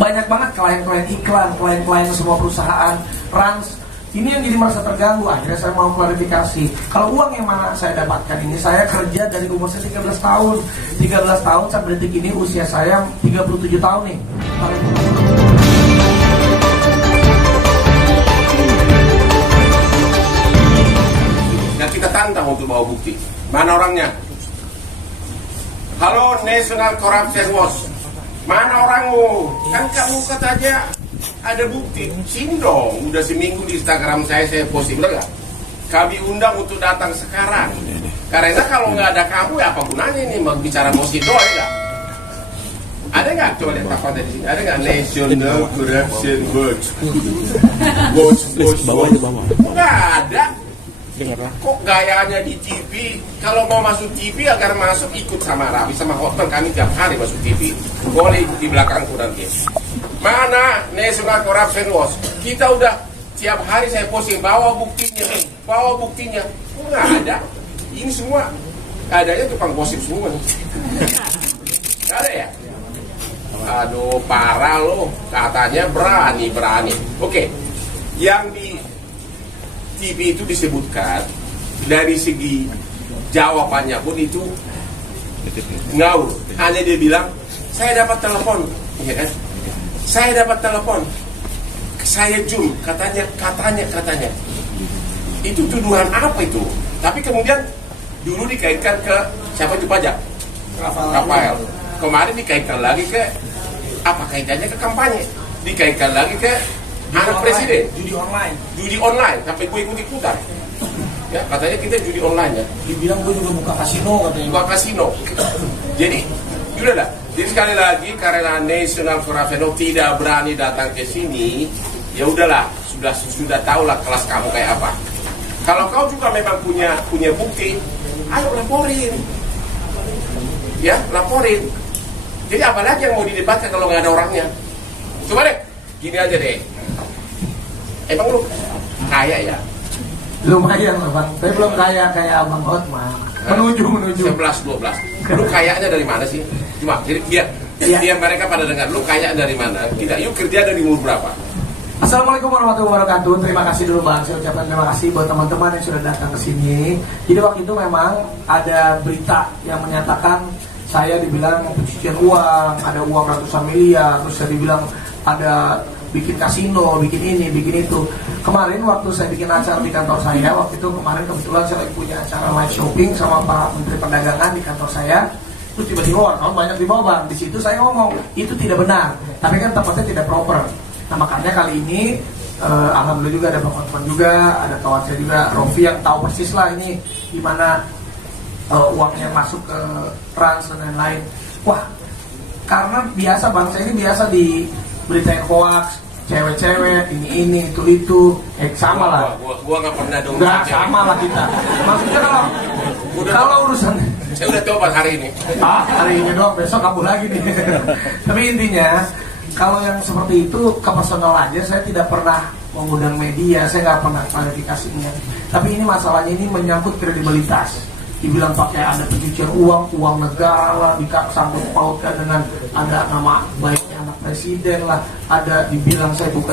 banyak banget klien-klien iklan, klien-klien semua perusahaan Rans. Ini yang jadi merasa terganggu. Akhirnya saya mau klarifikasi. Kalau uang yang mana saya dapatkan ini, saya kerja dari umur saya 13 tahun. 13 tahun sampai detik ini usia saya 37 tahun nih. Nah, kita tantang untuk bawa bukti. Mana orangnya? Halo National Corruption Watch. Mana orangmu? Kan kamu kata aja ada bukti. Sini dong. Udah seminggu di Instagram saya posting, bener gak? Kami undang untuk datang sekarang. Karena kalau nggak ada kamu, ya apa gunanya ini bicara gosip doang, ya gak? Ada nggak? Coba lihat apa dari sini. Ada nggak National Corruption Watch? Bawah aja bawah. Nggak ada. Kok gayanya di TV? Kalau mau masuk TV agar masuk ikut sama Rafi sama Hotman, kami tiap hari masuk TV. Boleh ikut di belakangku nanti. Mana National Corruption Watch? Kita udah tiap hari saya posting, bawa buktinya, bawa buktinya. Nggak ada. Ini semua adanya tukang gosip semua nih. Nggak ada ya? Aduh, parah loh. Katanya berani. Oke, yang di TV itu disebutkan dari segi jawabannya pun itu ngawur. Hanya dia bilang, saya dapat telepon, ya kan? Saya dapat telepon, saya zoom, katanya. Itu tuduhan apa itu? Tapi kemudian dulu dikaitkan ke siapa itu pajak? Rafael. Kemarin dikaitkan lagi ke apa kaitannya ke kampanye? Dikaitkan lagi ke anak presiden. Judi online sampai gue ikut-ikutan. Ya, katanya kita judi online ya. Dibilang gue juga buka kasino katanya. Buka kasino. Jadi, udah dah. Jadi sekali lagi karena National Corruption tidak berani datang ke sini, ya udahlah, sudah tahulah kelas kamu kayak apa. Kalau kau juga memang punya bukti, ayo laporin. Ya, laporin. Jadi apalagi yang mau didebatkan kalau nggak ada orangnya? Coba deh, gini aja deh. Emang lu kaya ya? Lumayan loh bang, saya belum kaya kayak Abang Hotman. Menuju 11-12. Lu kayanya dari mana sih? Cuma jadi biar mereka pada dengar, lu kaya dari mana? Tidak, yuk kerja dari umur berapa? Assalamualaikum warahmatullahi wabarakatuh. Terima kasih dulu bang, saya ucapkan terima kasih buat teman-teman yang sudah datang ke sini. Jadi waktu itu memang ada berita yang menyatakan saya dibilang pencucian uang, ada uang ratusan miliar, terus saya dibilang ada bikin kasino, bikin ini, bikin itu. Kemarin waktu saya bikin acara di kantor saya, waktu itu kemarin kebetulan saya lagi punya acara live shopping sama Pak Menteri Perdagangan di kantor saya. Terus tiba-tiba wartawan banyak di bawah bang. Di situ saya ngomong itu tidak benar, tapi kan tempatnya tidak proper. Nah makanya kali ini alhamdulillah juga ada Bang Hotman juga, ada kawan saya juga Rofi yang tahu persis lah ini gimana uangnya masuk ke trans dan lain-lain. Wah, karena biasa bangsa ini biasa di beritain hoax, cewek-cewek, ini, itu, sama lah. Gua nggak pernah dong. Nggak, sama lah kita. Maksudnya kalau urusan. Saya udah coba hari ini. Hari ini doang, besok kabur lagi nih. Tapi intinya, kalau yang seperti itu ke personal aja, saya tidak pernah mengundang media, saya nggak pernah klarifikasinya. Tapi ini masalahnya ini menyangkut kredibilitas. Dibilang pakai ada pencucian uang negara lah, disangkut pautkan dengan ada nama baiknya anak presiden lah, ada dibilang saya bukan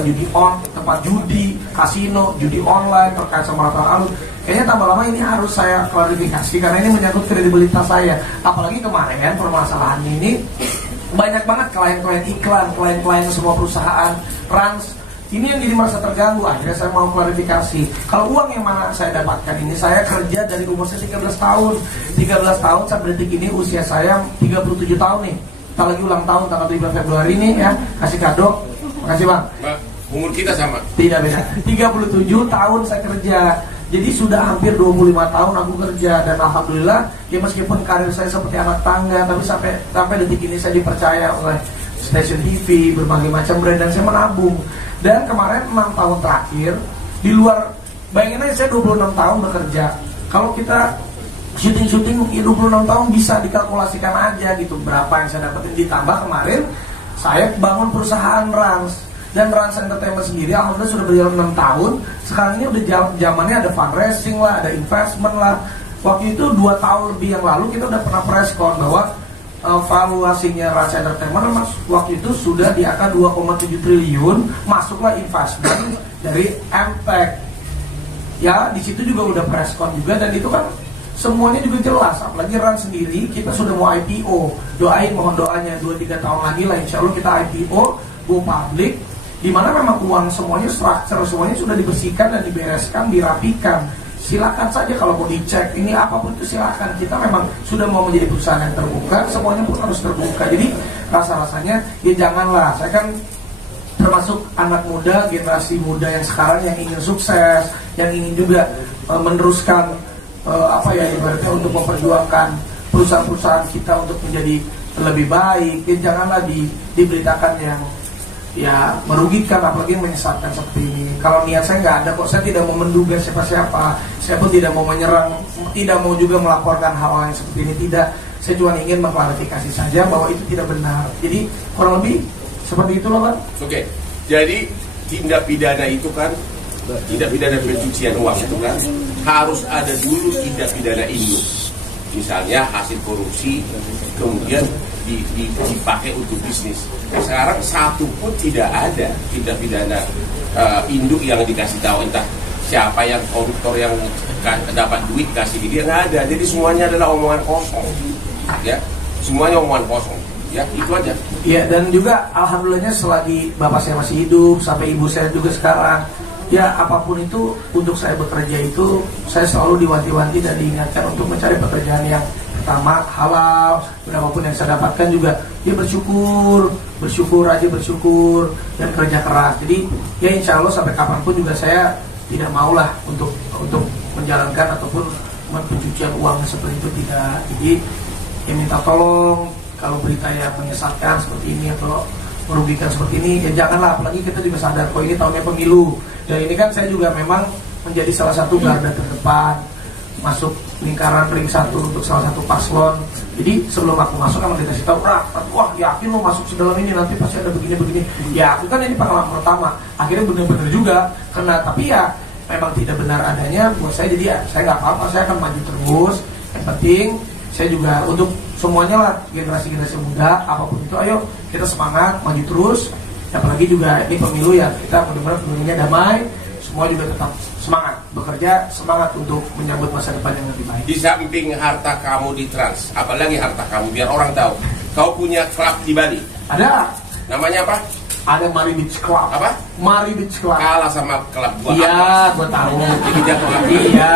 tempat judi, kasino, judi online terkait sama Rafael Alun. Kayaknya tambah lama ini harus saya klarifikasi karena ini menyangkut kredibilitas saya. Apalagi kemarin permasalahan ini banyak banget klien-klien iklan, klien-klien semua perusahaan Rans. Ini yang jadi merasa terganggu. Akhirnya saya mau klarifikasi. Kalau uang yang mana saya dapatkan ini, saya kerja dari umur saya 13 tahun. 13 tahun sampai detik ini usia saya 37 tahun nih. Kita lagi ulang tahun tanggal 3 Februari ini ya. Kasih kado. Makasih bang. Umur kita sama? Tidak beda. 37 tahun saya kerja. Jadi sudah hampir 25 tahun aku kerja. Dan alhamdulillah ya meskipun karir saya seperti anak tangga, tapi sampai detik ini saya dipercaya oleh stasiun TV, berbagai macam brand, dan saya menabung. Dan kemarin 6 tahun terakhir di luar, bayangin aja saya 26 tahun bekerja. Kalau kita syuting ya 26 tahun bisa dikalkulasikan aja gitu berapa yang saya dapetin. Ditambah kemarin saya bangun perusahaan Rans, dan Rans Entertainment sendiri alhamdulillah sudah berjalan 6 tahun. Sekarang ini udah zamannya ada fundraising lah, ada investment lah. Waktu itu 2 tahun lebih yang lalu kita udah pernah press con bahwa valuasinya Rans Entertainment waktu itu sudah di angka 2,7 triliun, masuklah investment dari Impact. Ya di situ juga udah preskon juga, dan itu kan semuanya juga jelas. Apalagi Rans sendiri kita sudah mau IPO, doain, mohon doanya 2-3 tahun lagi lah insya Allah kita IPO, go public, dimana memang uang semuanya, structure semuanya sudah dibersihkan dan dibereskan, dirapikan. Silakan saja kalau mau dicek ini apapun itu silakan. Kita memang sudah mau menjadi perusahaan yang terbuka, semuanya pun harus terbuka. Jadi rasa-rasanya ya janganlah. Saya kan termasuk anak muda, generasi muda yang sekarang yang ingin sukses, yang ingin juga meneruskan ibaratnya untuk memperjuangkan perusahaan-perusahaan kita untuk menjadi lebih baik. Ya janganlah diberitakan yang ya merugikan, apalagi menyesatkan seperti ini. Kalau niat saya nggak ada kok, saya tidak mau menduga siapa-siapa, saya pun tidak mau menyerang, tidak mau juga melaporkan hal-hal yang seperti ini, tidak. Saya cuma ingin mengklarifikasi saja bahwa itu tidak benar. Jadi kurang lebih seperti itu loh, Pak. Oke, jadi tindak pidana itu kan, tindak pidana pencucian uang itu kan harus ada dulu tindak pidana induk. Misalnya hasil korupsi, kemudian dipakai untuk bisnis. Sekarang satu pun tidak ada tindak pidana induk yang dikasih tahu entah siapa yang koruptor yang dapat duit kasih dia, nggak ada. Jadi semuanya adalah omongan kosong, ya. Semuanya omongan kosong, ya itu aja. Iya, dan juga alhamdulillahnya selagi bapak saya masih hidup sampai ibu saya juga sekarang, ya apapun itu untuk saya bekerja itu saya selalu diwanti-wanti dan diingatkan untuk mencari pekerjaan yang pertama halal, berapapun yang saya dapatkan juga dia bersyukur dan kerja keras. Jadi ya insya Allah sampai kapanpun juga saya tidak maulah untuk menjalankan ataupun pencucian uang seperti itu, tidak. Jadi ya minta tolong kalau berita yang menyesatkan seperti ini atau merugikan seperti ini ya janganlah. Apalagi kita juga sadar kok ini tahunnya pemilu, dan ini kan saya juga memang menjadi salah satu garda terdepan masuk lingkaran ring 1 untuk salah satu paslon. Jadi sebelum aku masuk emang dikasih tahu, wah yakin lo masuk sedalam ini nanti pasti ada begini-begini. Ya aku kan ini pengalaman pertama, akhirnya benar-benar juga kena. Tapi ya memang tidak benar adanya buat saya. Jadi ya saya nggak apa-apa, saya akan maju terus. Yang penting saya juga untuk semuanya lah, generasi-generasi muda apapun itu, ayo kita semangat maju terus. Apalagi juga ini pemilu ya, kita mudah-mudahan pemilunya damai, semua juga tetap semangat bekerja, semangat untuk menyambut masa depan yang lebih baik. Di samping harta kamu di Trans, apalagi harta kamu biar orang tahu kau punya klub di Bali. Ada. Namanya apa? Ada Mari Beach Club. Apa? Mari Beach Club. Kalah sama klub gua. Iya, gua tahu. Iya,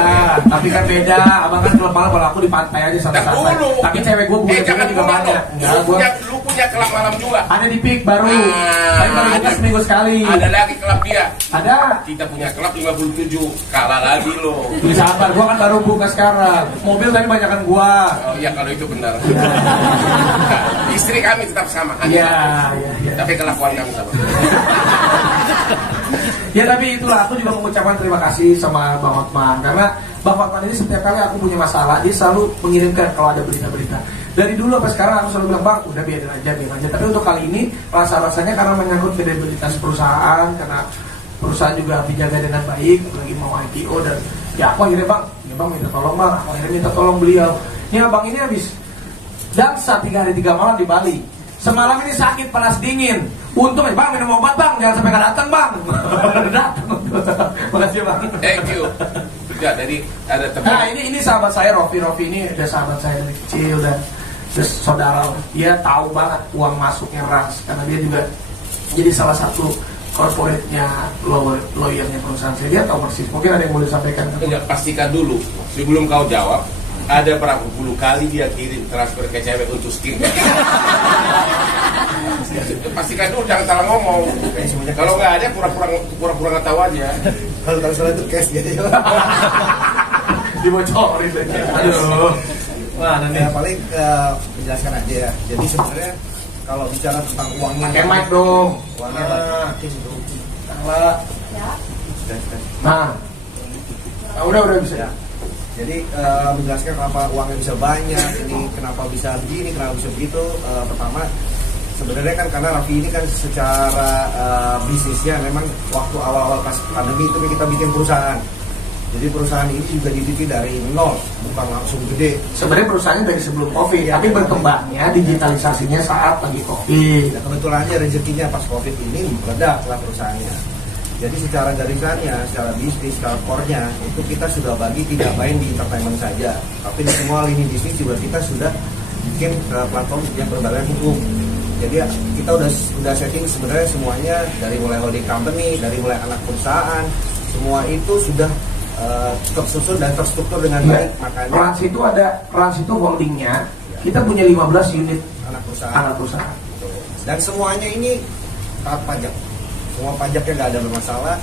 tapi kan beda. Abang kan klub malam, kalau aku di pantai aja santai-santai. Tapi cewek gua jangan juga banyak. Lu punya klub malam juga. Ada di PIK baru. Tapi baru buka seminggu sekali. Ada lagi klub dia. Ada. Kita punya klub 57. Kalah lagi lo. Bisa sabar, gua kan baru buka sekarang. Mobil tapi banyakan gua. Oh iya, kalau itu benar. Istri kami tetap sama. Iya. Tapi kelakuan kami sama. Ya tapi itulah, aku juga mengucapkan terima kasih sama Bang Hotman, karena Bang Hotman ini setiap kali aku punya masalah dia selalu mengirimkan kalau ada berita-berita. Dari dulu sampai sekarang aku selalu bilang, Bang udah biarin aja. Tapi untuk kali ini rasa-rasanya karena menyangkut kredibilitas perusahaan, karena perusahaan juga dijaga dengan baik, lagi mau IPO, dan ya aku akhirnya Bang minta tolong Bang, aku akhirnya minta tolong beliau. Ya Bang ini habis dansa 3 hari 3 malam di Bali. Semalam ini sakit, panas dingin. Untung ya Bang minum obat Bang, jangan sampai nggak datang Bang. Datang. Makasih Bang. Thank you. Ya, jadi ada teman. Nah ini sahabat saya Rofi ini udah sahabat saya dari kecil dan terus saudara. Dia tahu banget uang masuknya Rans karena dia juga jadi salah satu corporate-nya lawyernya perusahaan saya. Dia tahu persis. Mungkin ada yang boleh disampaikan. Ya, pastikan dulu sebelum kau jawab. Ada berapa puluh kali dia kirim transfer ke cewek untuk skincare. Pastikan dulu, jangan salah ngomong. Kalau nggak ada, pura-pura nggak tahu aja. Kalau salah itu cash gitu. Dibocorin aja. Aduh. Wah, nanti paling menjelaskan aja ya. Jadi sebenarnya kalau bicara tentang uangnya, pakai mic dong. Uangnya Nah, udah bisa ya. Jadi menjelaskan kenapa uangnya bisa banyak, ini kenapa bisa begini, kenapa bisa begitu. Pertama, sebenarnya kan karena Raffi ini kan secara bisnisnya memang waktu awal-awal pas pandemi itu kita bikin perusahaan. Jadi perusahaan ini juga didirikan dari nol, bukan langsung gede. Sebenarnya perusahaannya dari sebelum COVID, Ya, tapi berkembangnya digitalisasinya saat lagi COVID. Nah, kebetulan aja rezekinya pas COVID ini meledak lah perusahaannya. Jadi secara garisannya, secara bisnis, secara core-nya itu kita sudah bagi tidak main di entertainment saja, tapi di semua lini bisnis juga kita sudah bikin platform yang berbadan hukum. Jadi kita udah setting sebenarnya semuanya dari mulai holding company, dari mulai anak perusahaan, semua itu sudah tersusun dan terstruktur dengan baik. Makanya Rans itu holdingnya, kita punya 15 unit anak perusahaan. Dan semuanya ini taat pajak. Semua pajaknya nggak ada bermasalah.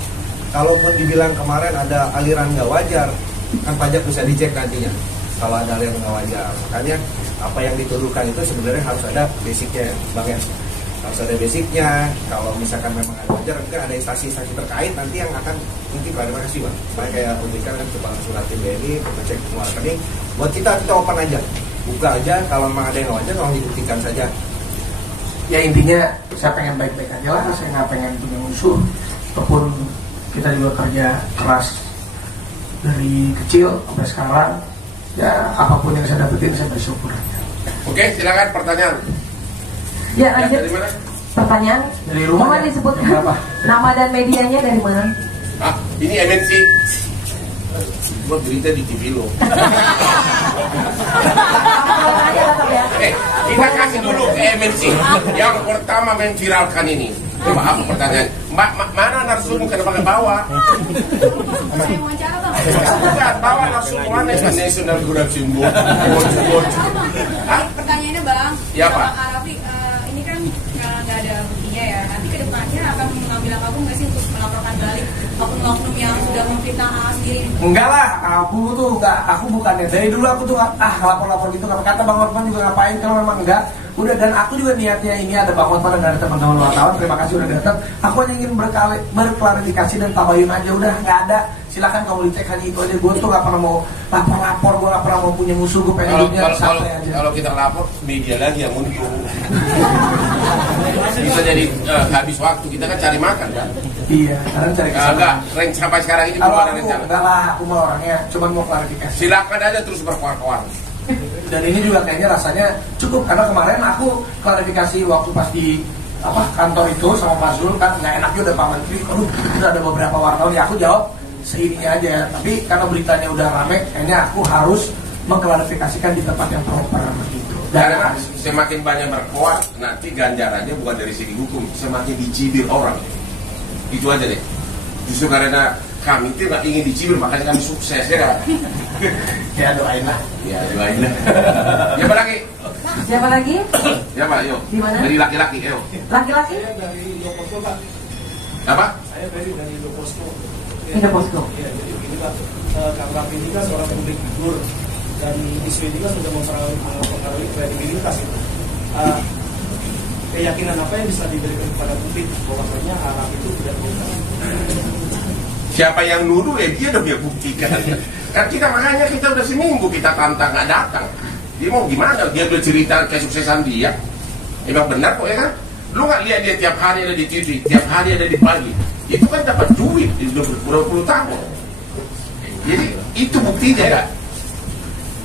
Kalaupun dibilang kemarin ada aliran nggak wajar, kan pajak bisa dicek nantinya. Kalau ada aliran nggak wajar, makanya apa yang dituduhkan itu sebenarnya harus ada basicnya, Bang ya. Harus ada basicnya. Kalau misalkan memang ada wajar, mungkin ada instansi-instansi terkait nanti yang akan mungkin klarifikasi, Bang. Makanya kayak OJK kan coba surat tim BNI, cek semua rekening. Buat kita open aja, buka aja. Kalau memang ada yang nggak wajar, tolong dibuktikan saja. Ya intinya saya pengen baik-baik aja lah, saya nggak pengen punya musuh. Ataupun kita juga kerja keras dari kecil sampai sekarang. Ya apapun yang saya dapetin saya bersyukur aja. Oke, silakan pertanyaan. Ya, lanjut. Dari mana? Pertanyaan. Dari rumah. Mohon disebutkan Kenapa? nama dan medianya dari mana? Ah, ini MNC. Gua berita di TV lo. Kita kasih dulu ke MNC. Yang pertama memviralkan ini. Coba apa pertanyaan? Mana narsum kenapa nggak bawa? Saya wawancara bang. Bukan, bawa narsum mana kan National Corruption Board. Pertanyaannya bang. Ya, Pak. Bang Arafi, ini kan nggak ada buktinya ya. Nanti kedepannya akan mengambil langkah hukum nggak sih untuk melaporkan balik oknum-oknum yang sudah memfitnah AA sendiri? Enggak lah, aku bukannya dari dulu aku tuh lapor-lapor gitu. Kata Bang Orman juga ngapain kalau memang enggak. Udah, dan aku juga niatnya ini ada Bang Orman dan ada teman-teman wartawan. Terima kasih udah datang. Aku hanya ingin berklarifikasi dan tabayun aja. Udah nggak ada. Silakan kamu dicek, hanya itu aja. Gue tuh nggak pernah mau lapor, gue nggak pernah mau punya musuh. Gue pengen hidupnya santai aja. Kalau kita lapor, media lagi yang untung. Bisa jadi habis waktu, kita kan cari makan kan. Iya, karena cari Enggak, sampai sekarang ini belum ada rencana. Enggak lah, aku mau orangnya cuma mau klarifikasi. Silakan aja terus berkuar-kuar. Dan ini juga kayaknya rasanya cukup, karena kemarin aku klarifikasi waktu pas di kantor itu sama Pak Zul kan nggak enak juga Pak Menteri. Aduh, udah ada beberapa wartawan ya, aku jawab seininya aja. Tapi karena beritanya udah rame, kayaknya aku harus mengklarifikasikan di tempat yang proper gitu. Karena semakin banyak berkuat, nanti ganjarannya bukan dari segi hukum, semakin dicibir orang. Itu aja deh. Justru karena kami itu nggak ingin dicibir, makanya kami sukses ya kan. Ya doain lah. Ya doain lah. Siapa lagi? Siapa lagi? Siapa? Ayo. Di mana? Dari laki-laki, ayo. Laki-laki? Saya dari Indoposko, Pak. Apa? Saya dari Indoposko. Indoposko. Ya, jadi begini Pak, Kang Rafi ini kan seorang publik figur dan isu ini kan sudah mempengaruhi kredibilitas itu. Keyakinan apa yang bisa diberikan kepada publik bahwasanya Arab itu tidak bersalah? Siapa yang nuduh dia udah buktikan. Kan kita makanya kita udah seminggu kita tantang nggak datang. Dia mau gimana? Dia udah cerita kesuksesan dia. Emang benar kok ya kan? Lu nggak lihat dia tiap hari ada di TV, tiap hari ada di pagi. Itu kan dapat duit, udah berpuluh-puluh tahun. Jadi itu buktinya ya.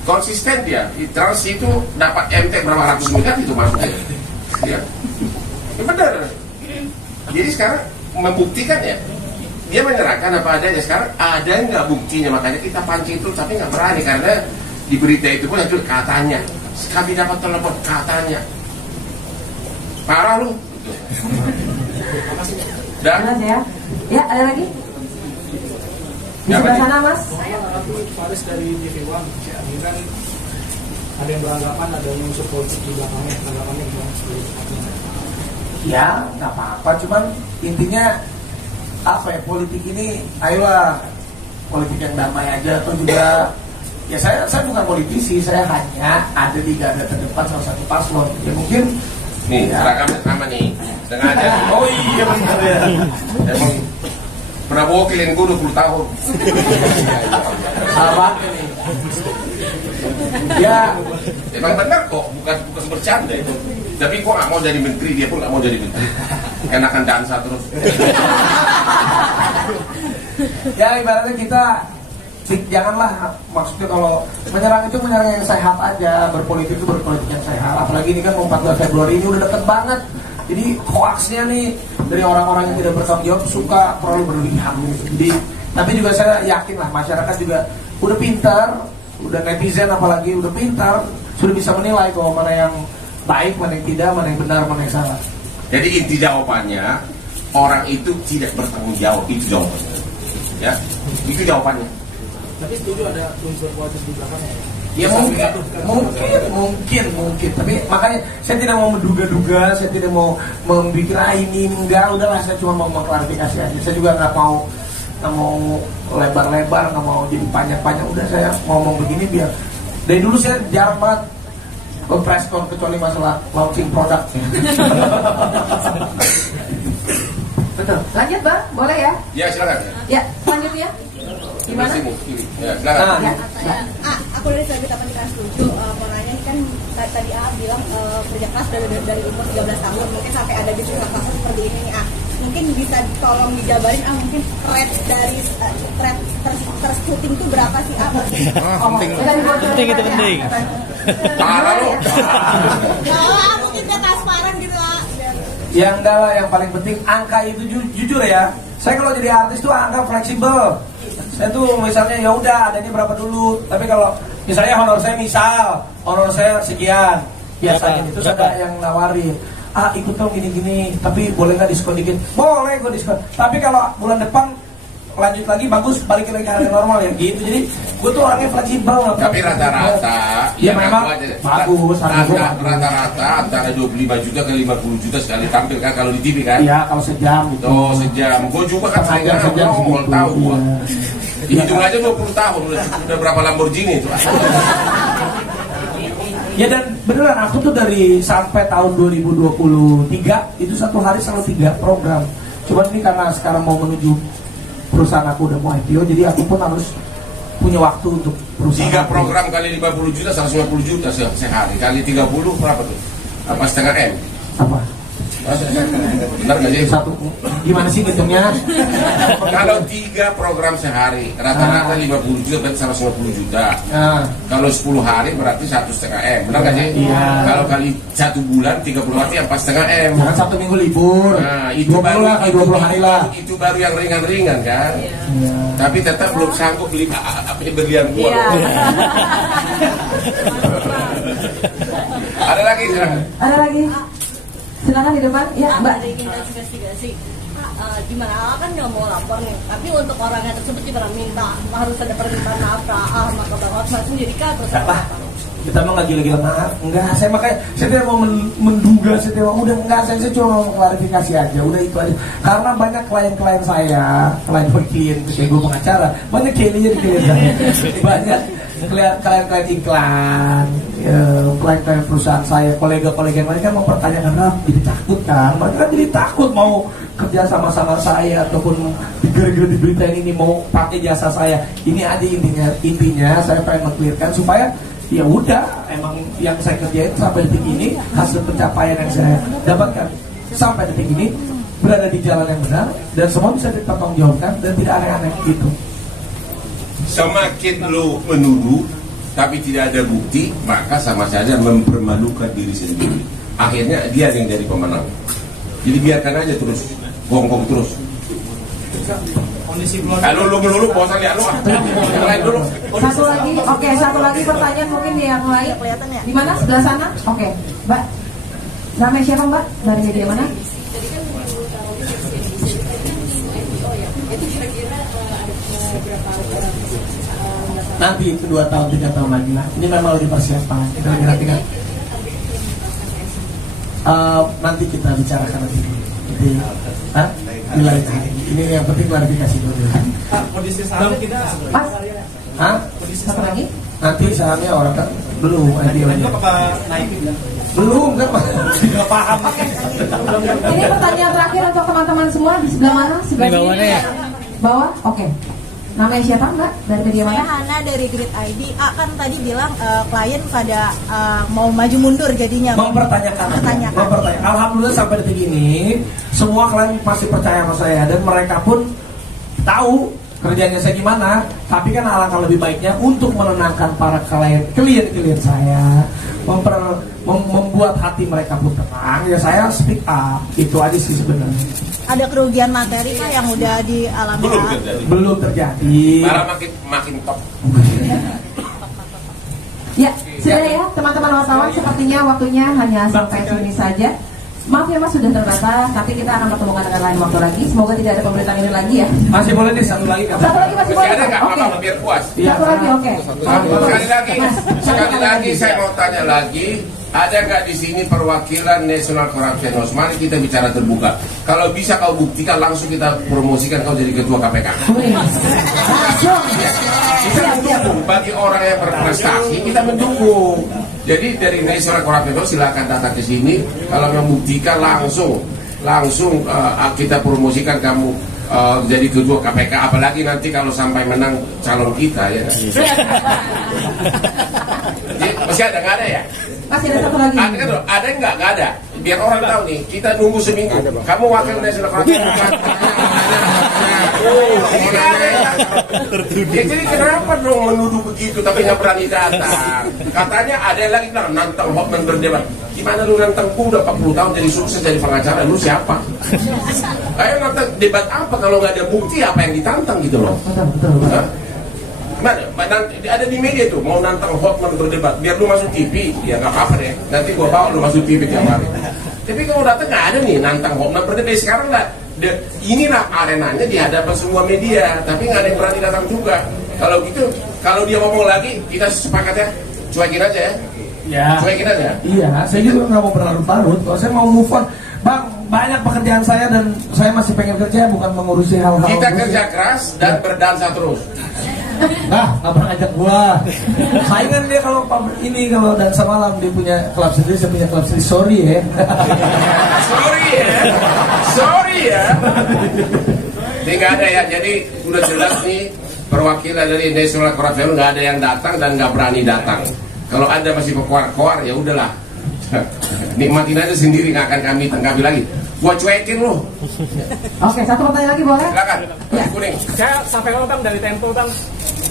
Konsisten dia. Di Trans itu dapat MT berapa ratus miliar itu masuknya. Ya. Ya benar. Jadi sekarang membuktikan ya. Dia menyerahkan apa adanya. Sekarang ada nggak buktinya, makanya kita pancing terus tapi nggak berani karena di berita itu pun itu katanya. Kami dapat telepon katanya. Parah lu. Dan Jelas ya? Ya, ada lagi? Di Ya, sebelah Pak. sana, Mas. Faris dari TV One. Ya, ini kan ada yang beranggapan ada unsur politik di belakangnya. Tanggapannya gimana? Ya nggak apa-apa, cuman intinya apa ya, politik ini ayolah politik yang damai aja. Atau juga ya saya bukan politisi, saya hanya ada di garda terdepan salah satu paslon. Ya mungkin nih ya. seragamnya sama nih. Sengaja. Oh iya benar ya. Emang Prabowo kalian gue 20 tahun. Sahabatnya nih. Ya Emang benar kok, bukan bercanda itu. Tapi gue nggak mau jadi menteri, dia pun nggak mau jadi menteri. Enakan dansa terus. ya ibaratnya kita janganlah, maksudnya kalau menyerang itu menyerang yang sehat aja, berpolitik itu berpolitik yang sehat. Apalagi ini kan 14 Februari ini udah deket banget. Jadi hoaxnya nih dari orang-orang yang tidak bertanggung jawab suka terlalu berlebihan gitu. Jadi, tapi juga saya yakin lah masyarakat juga udah pintar, udah netizen apalagi udah pintar, sudah bisa menilai bahwa mana yang baik, mana yang tidak, mana yang benar, mana yang salah. Jadi inti jawabannya, orang itu tidak bertanggung jawab, itu jawabannya. Ya, itu jawabannya. Tapi setuju ada unsur politis di belakangnya. Ya mungkin. Tapi makanya saya tidak mau menduga-duga, saya tidak mau memikir ini enggak. Udahlah, saya cuma mau mengklarifikasi aja. Saya juga nggak mau lebar-lebar, nggak mau jadi panjang-panjang. Udah, saya ngomong begini biar dari dulu saya jarang banget press con kecuali masalah launching produk. Betul. Lanjut Bang, boleh ya? Ya silakan. Ya, lanjut ya. Gimana? Ya silakan. Ya. Aku dari Sabit apa tidak setuju. Mau nanya ini kan tadi bilang kerja keras dari umur 13 tahun mungkin sampai ada di kasus seperti ini nih. Mungkin bisa tolong dijabarin mungkin rate dari tersyuting itu berapa sih Penting itu penting. Parah lo. Mungkin dia transparan gitu lah. Yang enggak lah, yang paling penting angka itu jujur ya. Saya kalau jadi artis tuh angka fleksibel. Saya tuh misalnya ya udah adanya berapa dulu. Tapi kalau misalnya honor saya sekian, biasanya itu ada yang nawarin. Ikut dong gini-gini, tapi boleh nggak diskon dikit? Boleh gue diskon. Tapi kalau bulan depan lanjut lagi bagus, balik lagi ke harga normal ya gitu. Jadi gue tuh orangnya fleksibel. Tapi rata-rata ya memang bagus. Rata-rata antara 25 juta ke 50 juta sekali tampil kan kalau di TV kan? Iya, kalau sejam gitu. Oh, sejam. Gue juga kan sejam mau tahu gue. Iya. Hitung aja 20 tahun udah berapa Lamborghini itu. Ya dan beneran aku tuh dari sampai tahun 2023 itu satu hari selalu 3 program. Cuman ini karena sekarang mau menuju perusahaan aku udah mau IPO, jadi aku pun harus punya waktu untuk perusahaan. 3 program kali 50 juta 150 juta sehari kali 30 berapa tuh? Apa setengah M? Apa? Benar nggak sih? Satu gimana sih hitungnya? Kalau 3 program sehari rata-rata 50 juta berarti 150 juta. Kalau 10 hari berarti 1,5 M. Benar nggak sih? Iya. Kalau kali 1 bulan 30 hari 4,5 M. Jangan 1 minggu libur. Nah, itu 20 baru lah, 20 hari lah. Itu baru yang ringan-ringan kan. Iya. Tapi tetap belum sanggup beli berlian gua. Iya. Ada lagi silakan. Ada lagi? Silakan di depan. Ya, Mbak. Ada investigasi. Gimana kan nggak mau lapor nih, tapi untuk orangnya tersebut kita minta harus ada permintaan maaf ke maka Bang Hotman sendiri kan terus apa? Kita mah lagi maaf. Enggak, saya tidak mau menduga, saya tidak mau, udah enggak, saya cuma mau klarifikasi aja, udah itu aja. Karena banyak klien-klien saya, klien kayak gue pengacara, banyak kliennya di klien saya. Banyak klien-klien iklan, klien-klien perusahaan saya, kolega-kolega mereka mempertanyakan, jadi takut kan? Mereka kan jadi takut mau kerja sama-sama saya ataupun gara-gara di berita ini mau pakai jasa saya. Ini aja intinya saya pengen mengklirkan supaya ya udah, emang yang saya kerjain sampai detik ini, hasil pencapaian yang saya dapatkan sampai detik ini berada di jalan yang benar dan semua bisa dipertanggungjawabkan dan tidak aneh-aneh gitu. Semakin lu menuduh tapi tidak ada bukti, maka sama saja mempermalukan diri sendiri. Akhirnya dia yang jadi pemenang. Jadi biarkan aja terus, gonggong terus. Kalau lu melulu bosan lihat lu yang lain dulu. Satu lagi pertanyaan mungkin yang lain. Di mana? Sebelah sana? Oke, Mbak. Namanya siapa Mbak? Dari media mana? Jadi kan itu kira-kira ada beberapa Nanti itu 2 tahun 3 tahun lagi lah. Ini memang lagi persiapan. Kita lagi rapikan. Nanti kita bicarakan nanti. Ini yang penting klarifikasi dulu. Kondisi saham kita Mas? kondisi Satu lagi? Nanti sahamnya orang kan belum IPO nya. apakah naik? Belum kan Pak? Tidak paham. Ini pertanyaan terakhir untuk teman-teman semua di sebelah mana? Sebelah Di bawah sini? mana ya? Bawah? Oke. Namanya siapa Mbak? Dari media Saya mana? Hana dari Grid ID. Kan tadi bilang klien pada mau maju mundur jadinya. Mempertanyakan. Alhamdulillah sampai detik ini semua klien pasti percaya sama saya dan mereka pun tahu kerjanya saya gimana, tapi kan alangkah lebih baiknya untuk menenangkan para klien saya, membuat hati mereka pun tenang, ya saya speak up, itu aja sih sebenarnya. Ada kerugian materi Pak yang udah dialami? Belum terjadi. Malah makin top. Ya, sudah ya teman-teman wartawan, sepertinya waktunya hanya sampai sini saja. Maaf ya Mas, sudah terbatas, tapi kita akan pertemukan dengan lain waktu lagi. Semoga tidak ada pemberitaan ini lagi ya. Masih boleh nih satu lagi kan? Satu lagi masih boleh. Ada nggak Oke. apa biar puas? Satu lagi, oke. Sekali lagi saya mau tanya lagi, ada nggak di sini perwakilan National Corruption Watch? Mari kita bicara terbuka. Kalau bisa kau buktikan, langsung kita promosikan kau jadi ketua KPK. Langsung. Kita mendukung bagi orang yang berprestasi, kita mendukung. Jadi dari National Corruption Watch silakan datang ke sini. Kalau membuktikan langsung kita promosikan kamu jadi ketua KPK. Apalagi nanti kalau sampai menang calon kita ya. Jadi, masih ada nggak ada ya? Masih ada satu lagi. Ada nggak? Nggak ada. Biar orang tahu nih. Kita nunggu seminggu. Kamu wakil National Corruption Watch. Ya, jadi kenapa dong menuduh begitu tapi nggak berani datang? Katanya ada yang lagi bilang nantang Hotman berdebat. Gimana lu nantang? Gua udah 40 tahun jadi sukses jadi pengacara. Lu siapa? Ayo nantang debat apa kalau nggak ada bukti? Apa yang ditantang gitu loh? Mana ada di media tuh mau nantang Hotman berdebat biar lu masuk TV. Ya nggak apa-apa deh. Nanti gua bawa lu masuk TV tiap hari. Tapi kalau datang nggak ada nih nantang Hotman berdebat sekarang nggak. Inilah arenanya di hadapan semua media, tapi nggak ada yang berani datang juga. Kalau gitu, kalau dia ngomong lagi, kita sepakat ya, cuekin aja ya. Ya. Cuekin aja. Iya, saya juga nggak mau berlarut-larut. Kalau saya mau move on, Bang, banyak pekerjaan saya dan saya masih pengen kerja, bukan mengurusi hal-hal. Kita kerja keras dan berdansa terus. Nah, nggak pernah ajak gua. Saingan dia kalau ini kalau dansa malam dia punya klub sendiri, saya punya klub sendiri. Sorry ya. Sorry ya. Ini nggak ada ya. Jadi udah jelas nih perwakilan dari National Corruption nggak ada yang datang dan nggak berani datang. Kalau Anda masih berkoar-koar ya udahlah. Nikmatin aja sendiri, nggak akan kami tanggapi lagi. Gua cuekin lu. Oke, satu pertanyaan lagi boleh? Silakan. Ya. Kuning. Saya sampai Bang dari Tempo Bang.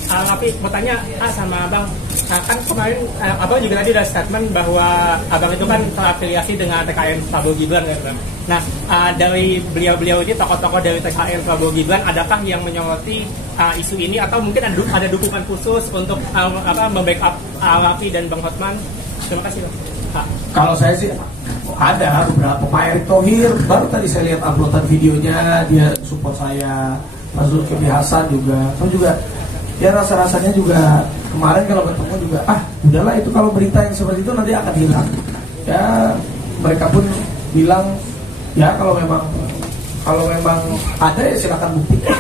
Tapi mau tanya sama Abang, kan kemarin Abang juga tadi ada statement bahwa Abang itu kan terafiliasi dengan TKN Prabowo Gibran kan Bang. Nah dari beliau-beliau ini tokoh-tokoh dari TKN Prabowo Gibran, adakah yang menyoroti isu ini atau mungkin ada dukungan khusus untuk membackup Raffi dan Bang Hotman? Terima kasih Bang. Kalau saya sih ada beberapa. Pak Erick Thohir baru tadi saya lihat uploadan videonya, dia support saya. Pak Zulkifli Hasan juga, ya rasa-rasanya juga kemarin kalau bertemu juga udahlah itu kalau berita yang seperti itu nanti akan hilang. Ya mereka pun bilang ya kalau memang ada ya silakan buktikan.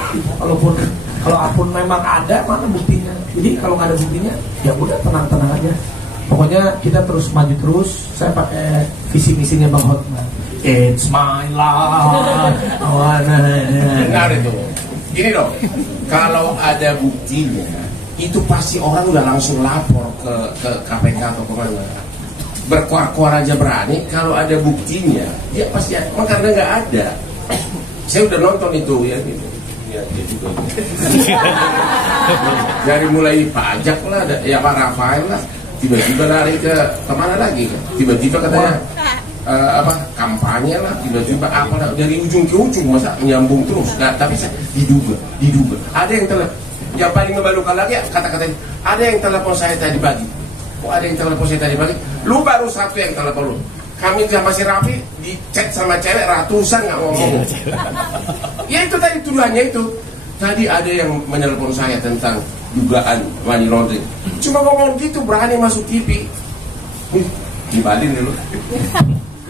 Kalau memang ada mana buktinya. Jadi kalau nggak ada buktinya ya udah tenang-tenang aja. Pokoknya kita terus maju terus. Saya pakai visi misinya Bang Hotman. It's my life. Benar itu. Gini dong, kalau ada buktinya, itu pasti orang udah langsung lapor ke KPK atau kemana. Berkuar-kuar aja berani, kalau ada buktinya, dia pasti ada. Karena nggak ada. Saya udah nonton itu ya gitu. Ya, dia juga. Dari mulai pajak lah, ya Pak Rafael lah, tiba-tiba lari ke kemana lagi? Tiba-tiba katanya kampanye lah, tiba-tiba apa lah, dari ujung ke ujung masa nyambung terus. Nah, tapi saya diduga ada yang telepon. Yang paling membalukan lagi kata-katanya, ada yang telepon saya tadi pagi. Ada yang telepon saya tadi pagi. Lu baru satu yang telepon lu. Kami sama si Raffi di chat sama cewek ratusan nggak ngomong. Ya itu tadi tuduhannya itu. Tadi ada yang menelpon saya tentang dugaan money laundering. Cuma ngomong gitu berani masuk TV. Dibalin dulu.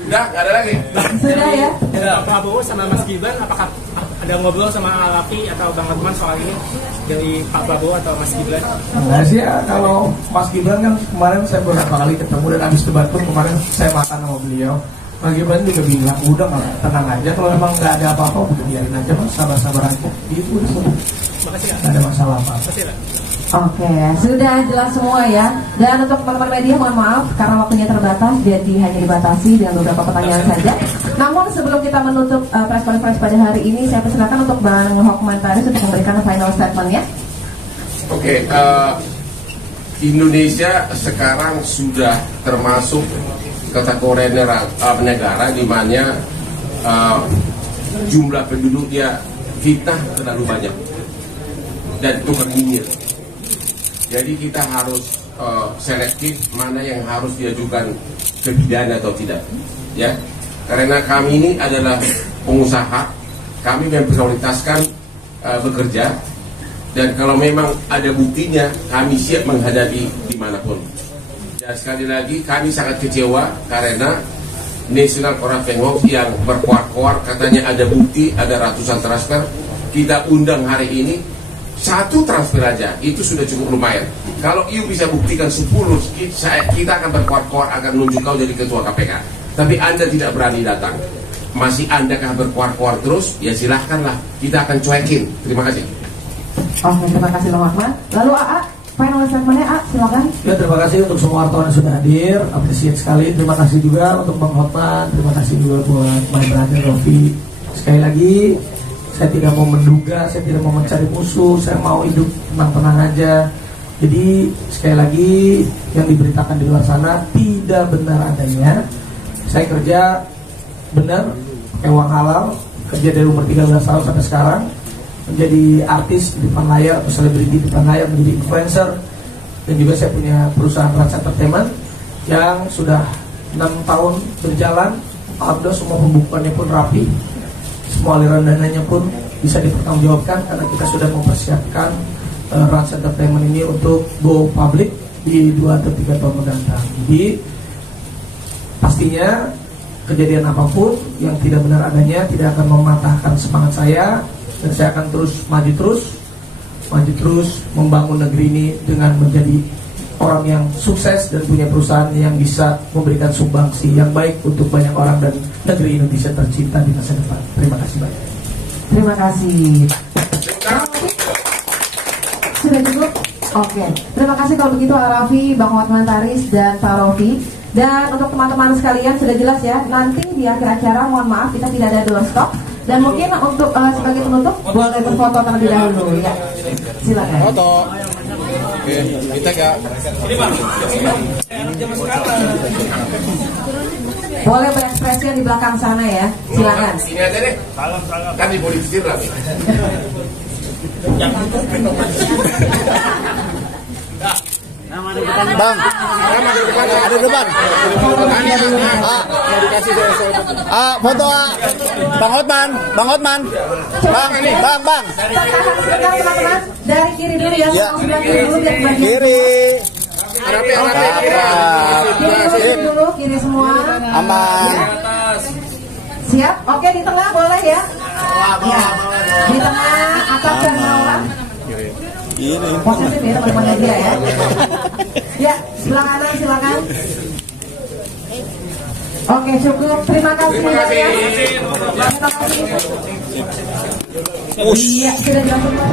Udah, nggak ada lagi. Sudah ya. Pak Prabowo sama Mas Gibran, apakah ada ngobrol sama Raffi atau Bang Hotman soal ini dari Pak Prabowo atau Mas Gibran? Nah sih ya, kalau Mas Gibran kan kemarin saya beberapa kali ketemu dan habis debat pun kemarin saya makan sama beliau. Mas Gibran juga bilang udah tenang aja, kalau memang nggak ada apa-apa udah biarin aja Mas, sabar-sabar aja. Itu udah semua. Makasih ya. Nggak ada masalah apa. Makasih ya. Oke, sudah jelas semua ya. Dan untuk teman-teman media mohon maaf karena waktunya terbatas, jadi hanya dibatasi dengan beberapa pertanyaan saja. Namun sebelum kita menutup press conference pada hari ini, saya persilakan untuk Bang Hokman Paris untuk memberikan final statement-nya. Oke, Indonesia sekarang sudah termasuk kategori negara di mana jumlah penduduknya fitnah terlalu banyak dan tukar nyinyir. Jadi kita harus selektif mana yang harus diajukan ke pidana atau tidak, ya. Karena kami ini adalah pengusaha, kami memprioritaskan bekerja, dan kalau memang ada buktinya, kami siap menghadapi dimanapun. Dan sekali lagi, kami sangat kecewa karena National Corruption Watch yang berkoar-koar katanya ada bukti, ada ratusan transfer. Kita undang hari ini, 1 transfer aja, itu sudah cukup lumayan. Kalau you bisa buktikan 10, kita akan berkoar-koar akan menunjuk kau jadi ketua KPK. Tapi Anda tidak berani datang. Masih Anda kah berkoar-koar terus? Ya silahkanlah, kita akan cuekin. Terima kasih. Oke, terima kasih Bang Hokman. Lalu AA, final statement-nya A, silakan. Ya, terima kasih untuk semua wartawan yang sudah hadir, apresiasi sekali. Terima kasih juga untuk Bang Hokman, terima kasih juga buat my brother Rofi. Sekali lagi, saya tidak mau menduga, saya tidak mau mencari musuh, saya mau hidup tenang-tenang aja. Jadi sekali lagi yang diberitakan di luar sana tidak benar adanya. Saya kerja benar, pakai uang halal, kerja dari umur 13 tahun sampai sekarang, menjadi artis di depan layar atau selebriti di depan layar, menjadi influencer. Dan juga saya punya perusahaan Rans Entertainment yang sudah 6 tahun berjalan. Alhamdulillah semua pembukuannya pun rapi, semua aliran dananya pun bisa dipertanggungjawabkan karena kita sudah mempersiapkan Rans Entertainment ini untuk go public di 2 atau 3 tahun mendatang. Jadi pastinya kejadian apapun yang tidak benar adanya tidak akan mematahkan semangat saya, dan saya akan terus maju terus membangun negeri ini dengan menjadi orang yang sukses dan punya perusahaan yang bisa memberikan sumbangsi yang baik untuk banyak orang dan negeri Indonesia tercinta di masa depan. Terima kasih banyak. Terima kasih. Sudah cukup? Oke. Terima kasih kalau begitu Raffi, Bang Hokman Paris, dan Pak Rofi. Dan untuk teman-teman sekalian sudah jelas ya, nanti di akhir acara mohon maaf kita tidak ada doorstop. Dan mungkin untuk sebagai penutup boleh berfoto terlebih dahulu ya. Silakan. Foto. Oke, kita gak. Boleh berekspresi di belakang sana ya. Silakan. Ini aja deh. Kan dipolitisir lah. Bang, ada depan. Foto Bang Hotman. Bang. Teman-teman dari kiri dulu ya. Sebelah kiri dulu biar bagian Kiri. kiri dulu, kiri semua. Aman. Siap? Oke, di tengah boleh ya. Ya. Di tengah atas dan bawah. Ini Posisi ya teman-teman media ya. Ya, sebelah kanan silakan. Oke, cukup. Terima kasih. Terima kasih. Iya, sudah dilakukan.